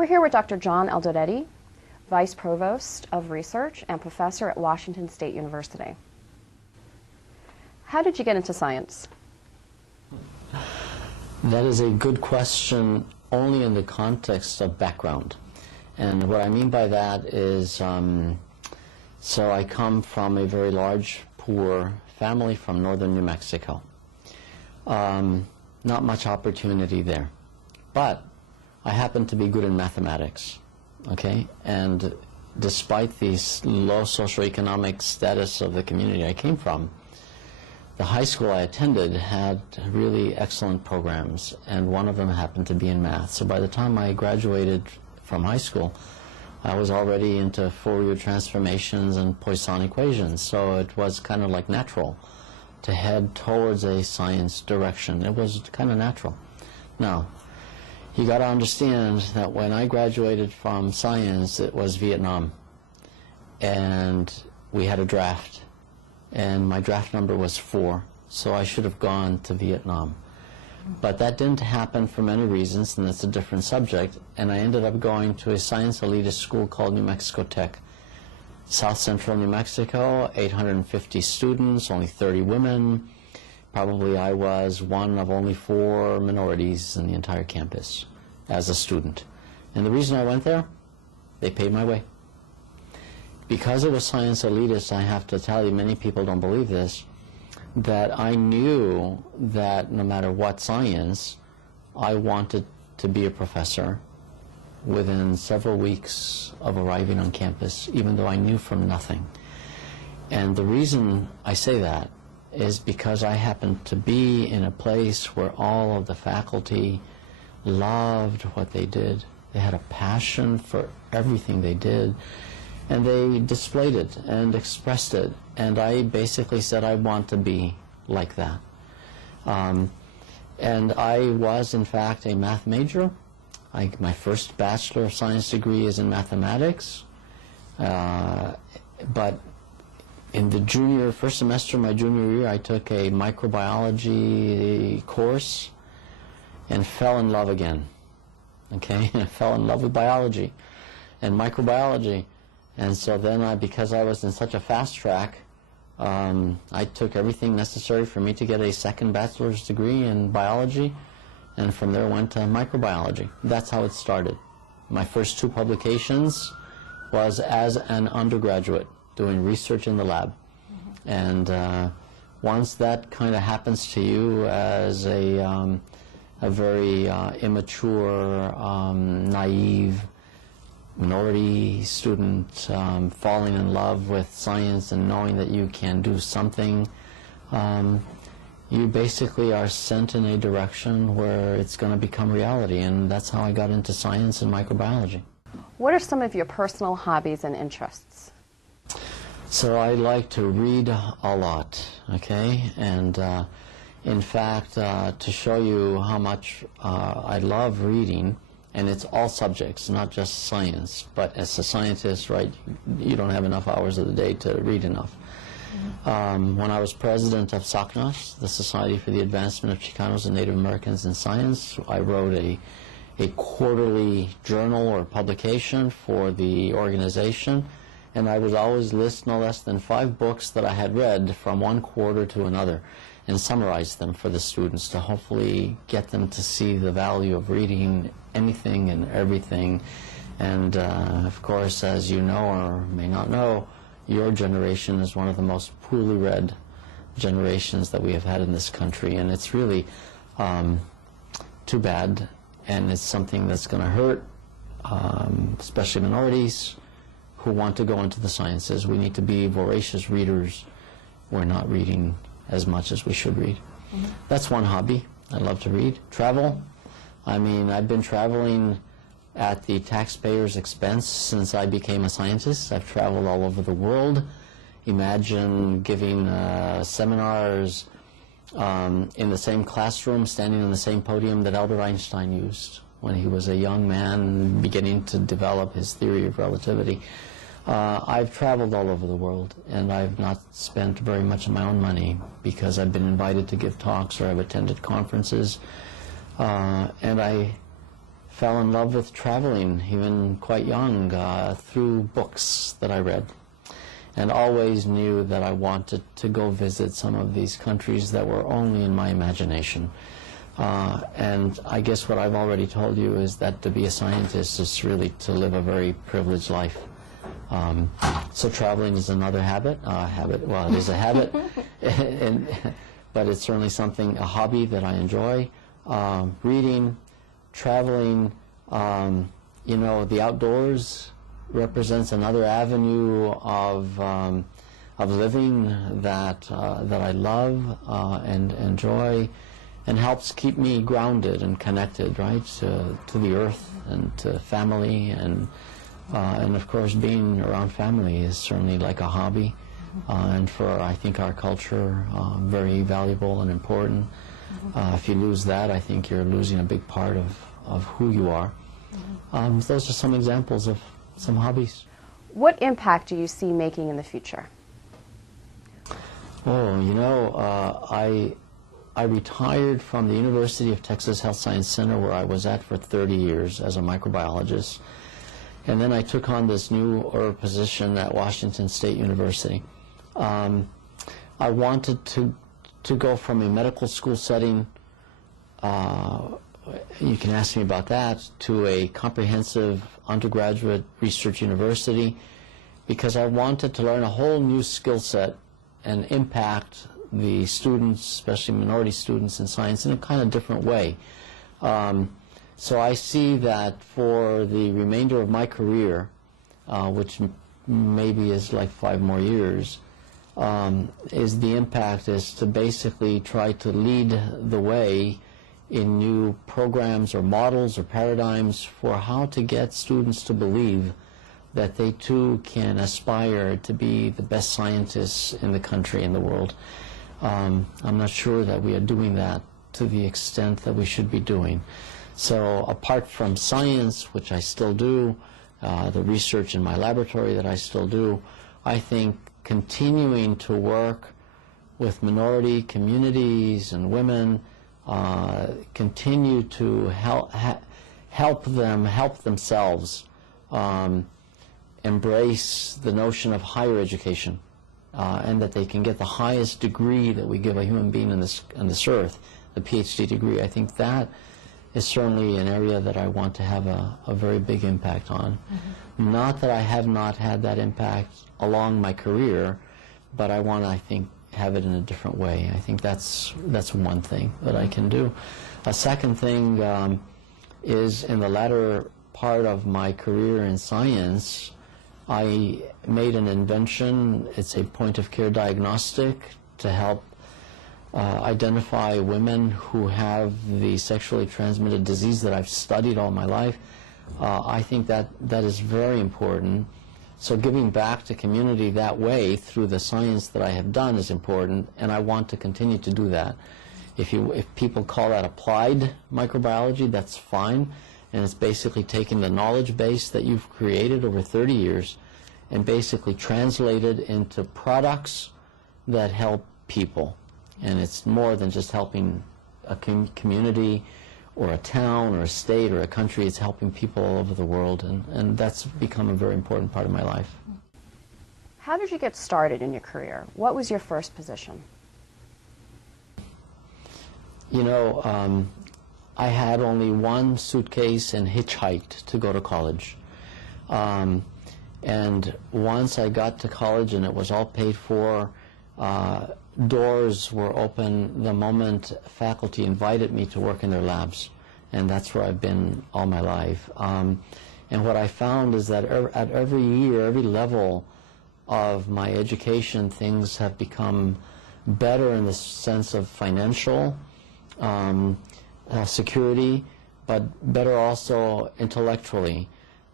We're here with Dr. John Arderete, Vice Provost of Research and Professor at Washington State University. How did you get into science? That is a good question only in the context of background. And what I mean by that is, so I come from a very large, poor family from northern New Mexico. Not much opportunity there. But I happen to be good in mathematics, okay? And despite the low socioeconomic status of the community I came from, the high school I attended had really excellent programs, and one of them happened to be in math. So by the time I graduated from high school, I was already into Fourier transformations and Poisson equations, so it was kind of like natural to head towards a science direction. It was kind of natural. Now, you got to understand that when I graduated from science, it was Vietnam, and we had a draft, and my draft number was 4, so I should have gone to Vietnam. But that didn't happen for many reasons, and that's a different subject, and I ended up going to a science elitist school called New Mexico Tech. South Central New Mexico, 850 students, only 30 women. Probably I was one of only 4 minorities in the entire campus as a student. And the reason I went there, they paid my way. Because it was science elitist, I have to tell you, many people don't believe this, that I knew that no matter what science, I wanted to be a professor within several weeks of arriving on campus, even though I knew from nothing. And the reason I say that is because I happened to be in a place where all of the faculty loved what they did. They had a passion for everything they did, and they displayed it and expressed it. And I basically said, I want to be like that. And I was, in fact, a math major. My first Bachelor of Science degree is in mathematics. But in the first semester of my junior year, I took a microbiology course and fell in love again. Okay, I fell in love with biology and microbiology. And so then, because I was in such a fast track, I took everything necessary for me to get a second bachelor's degree in biology, and from there went to microbiology. That's how it started. My first 2 publications was as an undergraduate, doing research in the lab. And once that kind of happens to you as a very immature, naive minority student, falling in love with science and knowing that you can do something, you basically are sent in a direction where it's going to become reality, and that's how I got into science and microbiology. What are some of your personal hobbies and interests? So I like to read a lot, okay? And in fact, to show you how much I love reading, and it's all subjects, not just science, but as a scientist, right, you don't have enough hours of the day to read enough. When I was president of SACNAS, the Society for the Advancement of Chicanos and Native Americans in Science, I wrote a quarterly journal or publication for the organization, and I would always list no less than 5 books that I had read from one quarter to another and summarize them for the students to hopefully get them to see the value of reading anything and everything. And of course, as you know or may not know, your generation is one of the most poorly read generations that we have had in this country, and it's really too bad, and it's something that's going to hurt, especially minorities who want to go into the sciences. We need to be voracious readers. We're not reading as much as we should read. That's one hobby. I love to read. Travel. I mean, I've been traveling at the taxpayer's expense since I became a scientist. I've traveled all over the world. Imagine giving seminars in the same classroom, standing on the same podium that Albert Einstein used when he was a young man beginning to develop his theory of relativity. I've traveled all over the world, and I've not spent very much of my own money because I've been invited to give talks or I've attended conferences. And I fell in love with traveling, even quite young, through books that I read, and always knew that I wanted to go visit some of these countries that were only in my imagination. And I guess what I've already told you is that to be a scientist is really to live a very privileged life. So traveling is another habit. Well, it is a habit, but it's certainly something, a hobby that I enjoy. Reading, traveling, you know, the outdoors represents another avenue of living that I love and enjoy, and helps keep me grounded and connected, right, to the earth and to family, and of course being around family is certainly like a hobby, and for, I think, our culture, very valuable and important. If you lose that, I think you're losing a big part of who you are. Those are some examples of some hobbies. What impact do you see making in the future? Oh, you know, I retired from the University of Texas Health Science Center, where I was at for 30 years as a microbiologist. And then I took on this newer position at Washington State University. I wanted to go from a medical school setting, you can ask me about that, to a comprehensive undergraduate research university, because I wanted to learn a whole new skill set and impact the students, especially minority students in science, in a kind of different way. So I see that for the remainder of my career, which maybe is like 5 more years, is the impact is to basically try to lead the way in new programs or models or paradigms for how to get students to believe that they too can aspire to be the best scientists in the country and the world. I'm not sure that we are doing that to the extent that we should be doing. So apart from science, which I still do, the research in my laboratory that I still do, I think continuing to work with minority communities and women, continue to help themselves embrace the notion of higher education, and that they can get the highest degree that we give a human being on this earth, the PhD degree. I think that is certainly an area that I want to have a very big impact on. Not that I have not had that impact along my career, but I want to, I think, have it in a different way. I think that's one thing that I can do. A second thing is, in the latter part of my career in science, I made an invention. It's a point-of-care diagnostic to help identify women who have the sexually transmitted disease that I've studied all my life. I think that is very important. So giving back to community that way through the science that I have done is important, and I want to continue to do that. If people call that applied microbiology, that's fine, and it's basically taking the knowledge base that you've created over 30 years and basically translated into products that help people. And it's more than just helping a community or a town or a state or a country. It's helping people all over the world, and that's become a very important part of my life. How did you get started in your career? What was your first position? You know, I had only one suitcase and hitchhiked to go to college. And once I got to college and it was all paid for, doors were open the moment faculty invited me to work in their labs, and that's where I've been all my life. And what I found is that at every year, every level of my education, things have become better in the sense of financial security, but better also intellectually.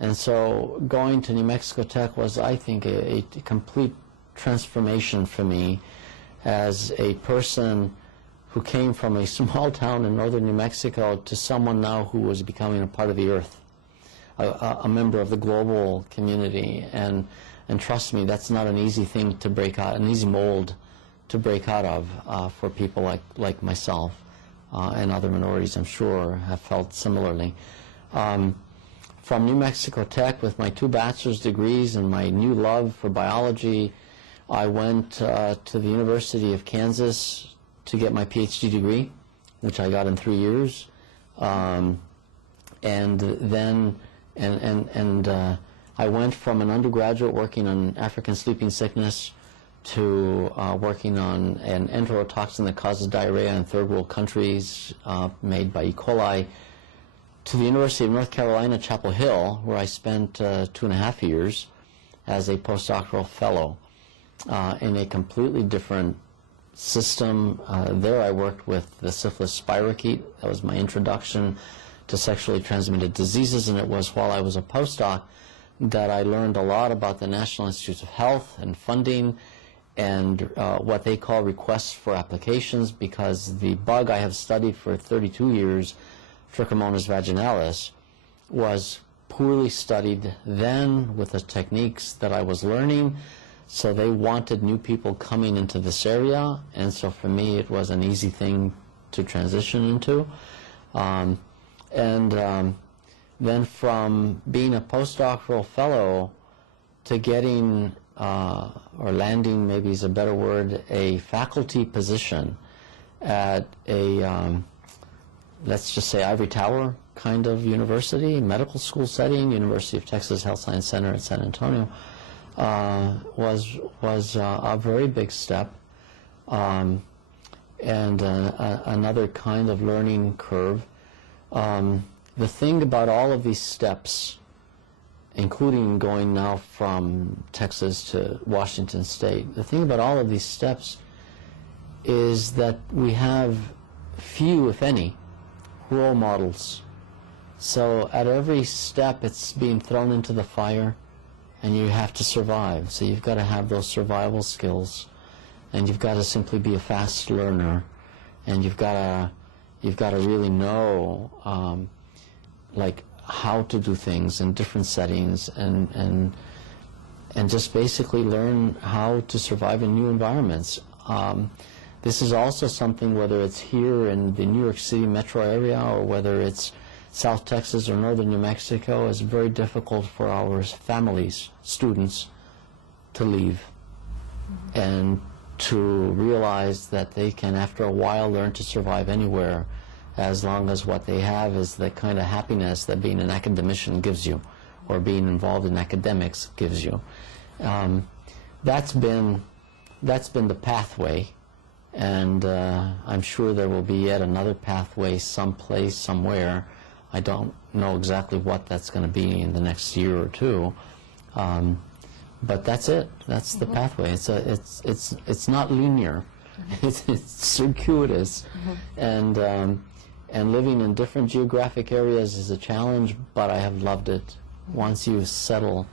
And so going to New Mexico Tech was, I think, a complete transformation for me as a person who came from a small town in northern New Mexico to someone now who was becoming a part of the earth, a member of the global community. And trust me, that's not an easy thing to break out, an easy mold to break out of for people like myself, and other minorities, I'm sure, have felt similarly. From New Mexico Tech with my 2 bachelor's degrees and my new love for biology, I went to the University of Kansas to get my PhD degree, which I got in 3 years. And then I went from an undergraduate working on African sleeping sickness to working on an enterotoxin that causes diarrhea in third world countries made by E. coli, to the University of North Carolina, Chapel Hill, where I spent 2.5 years as a postdoctoral fellow in a completely different system. There I worked with the syphilis spirochete. That was my introduction to sexually transmitted diseases, and it was while I was a postdoc that I learned a lot about the National Institutes of Health and funding and what they call requests for applications, because the bug I have studied for 32 years, Trichomonas vaginalis, was poorly studied then with the techniques that I was learning, so they wanted new people coming into this area, and so for me it was an easy thing to transition into. Then from being a postdoctoral fellow to getting, or landing maybe is a better word, a faculty position at a let's just say ivory tower kind of university, medical school setting, University of Texas Health Science Center at San Antonio, was a very big step, and another kind of learning curve. The thing about all of these steps, including going now from Texas to Washington State, the thing about all of these steps is that we have few, if any, role models. So at every step it's being thrown into the fire and you have to survive. So you've got to have those survival skills, and you've got to simply be a fast learner, and you've got to really know like how to do things in different settings, and just basically learn how to survive in new environments. This is also something, whether it's here in the New York City metro area or whether it's South Texas or northern New Mexico, is very difficult for our families, students, to leave and to realize that they can, after a while, learn to survive anywhere, as long as what they have is the kind of happiness that being an academician gives you, or being involved in academics gives you. That's been the pathway. And I'm sure there will be yet another pathway someplace, somewhere. I don't know exactly what that's going to be in the next year or two, but that's it. That's the pathway. It's not linear. It's circuitous, and living in different geographic areas is a challenge. But I have loved it. Once you settle,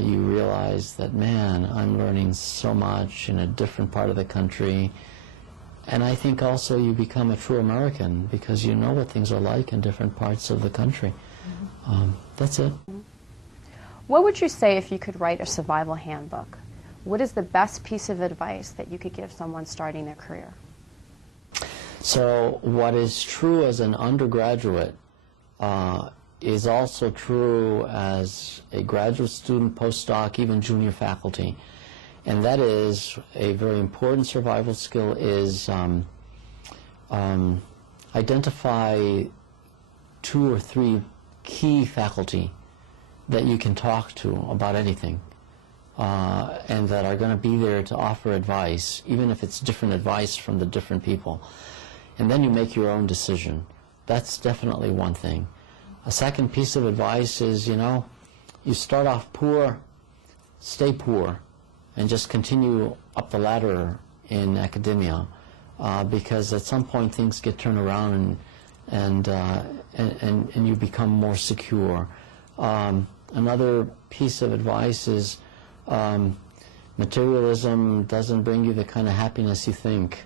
you realize that, man, I'm learning so much in a different part of the country. And I think also you become a true American because you know what things are like in different parts of the country. That's it. What would you say if you could write a survival handbook? What is the best piece of advice that you could give someone starting their career? So what is true as an undergraduate is also true as a graduate student, postdoc, even junior faculty. And that is a very important survival skill, is identify 2 or 3 key faculty that you can talk to about anything, and that are going to be there to offer advice, even if it's different advice from the different people. And then you make your own decision. That's definitely one thing. A second piece of advice is, you start off poor, stay poor, and just continue up the ladder in academia, because at some point things get turned around and you become more secure. Another piece of advice is materialism doesn't bring you the kind of happiness you think,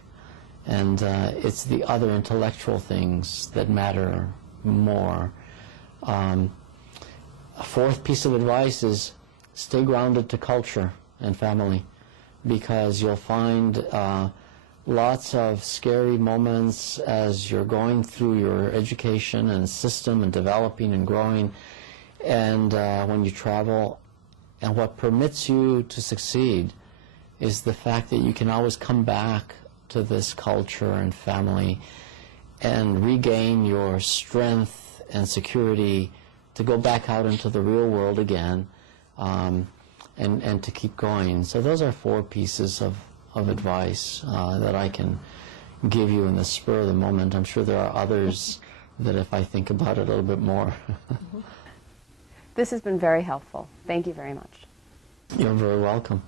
and it's the other intellectual things that matter more. A fourth piece of advice is stay grounded to culture and family, because you'll find lots of scary moments as you're going through your education and system and developing and growing, and when you travel. And what permits you to succeed is the fact that you can always come back to this culture and family and regain your strength and security to go back out into the real world again, and to keep going. So those are 4 pieces of advice that I can give you in the spur of the moment. I'm sure there are others that if I think about it a little bit more. This has been very helpful. Thank you very much. You're very welcome.